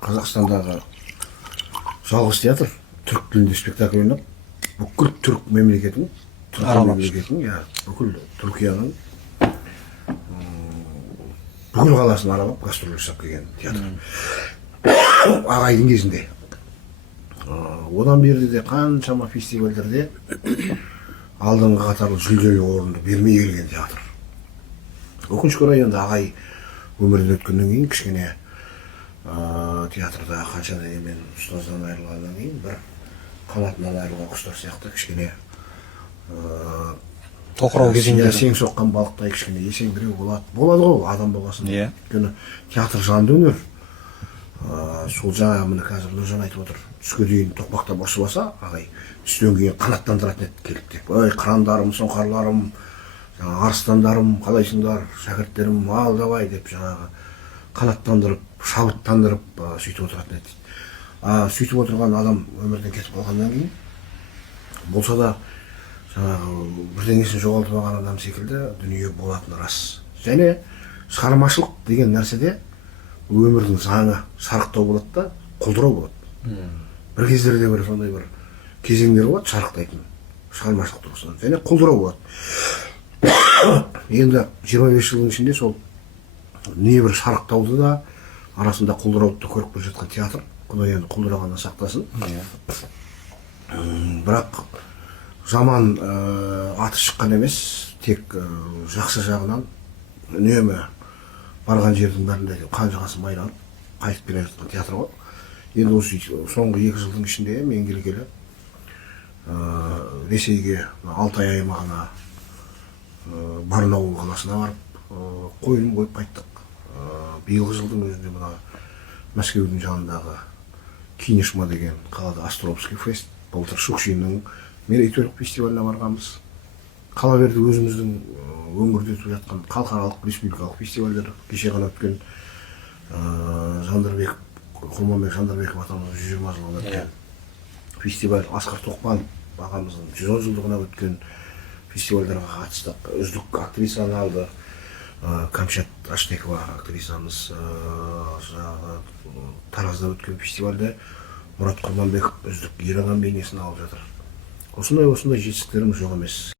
Қазақстандағы жалғыз театр түрік тілінде спектакль ойнап, бүкіл түрік мемлекетін, иә, бүкіл Түркияның бүкіл қаласын аралап гастроль жасап келген театр. Ағайдың кезінде. Одан бері де қаншама фестивальдерде алдыңғы қатарлы жүлделі орынды бермей келген театр. Өкінішке орай енді Ағай өмірден өткеннен кейін кішкене театрда қанша дегенмен ұстаздан айырылғаннан кейін бір қанатынан айырылған құстар сияқты кішкене тоқырау кезеңдері. Сең соққан балықтай кішкене есеңгіреу болады ғой адам болғасын. Өйткені театр жанды өнер. Сол жаңа міне қазір Нұржан айтып отыр. Түске дейін тоқпақтап ұрсып алса, Ағай түстен кейін қанаттандыратын еді келіп деп. Ой, қырандарым, сұңқарларым, арыстандарым, қалайсыңдар, шәкірттерім, ал давай деп жаңағы қанаттандырып, шабыттандырып сөйтіп отыратын еді. Сөйтіп отырған адам өмірден кетіп қалғаннан кейін болса да жаңағы бірдеңесін жоғалтып алған адам секілді дүние болатыны рас. Және шығармашылық деген нәрседе бұл өмірдің заңы шарықтау болады да құлдырау болады. Бір кездерде бір сондай бір кезеңдер болады шарықтайтын шығармашылық тұрғысынан және құлдырау болады. Енді 25 жылдың ішінде сол небір шарықтауды да арасында құлдырауды да көріп келе жатқан театр. Құдай енді құлдырағаннан сақтасын. Бірақ заман аты шыққан емес, тек жақсы жағынан үнемі барған жердің бәрінде қанжығасы майланып қайтып келе жатқан театр ғой. Енді осы соңғы 2 жылдың ішінде мен келгелі Ресейге, Алтай аймағына, Барнаул қаласына барып қойылым қойып қайттық. Биылғы жылдың өзінде мына Мәскеудің жанындағы Кинешма деген қалада Островский фест, былтыр Шукшиннің мерейтойлық фестиваліне барғанбыз. Қала берді өзіміздің өңірде өтіп жатқан халықаралық республикалық фестивальдер, кеше ғана өткен Құрманбек Жандарбеков атамыздың 120 жылдығына өткен фестиваль, Асқар Тоқпанов ағамыздың 110 жылдығына өткен фестивальдарға қатыстық. Үздік актрисаны алды. Камшат Аштекова актрисамыз Таразда өткен фестивальде Мұрат Құрманбеков үздік ер адам бейнесін алып жатыр. Осындай жетістіктеріміз жоқ емес.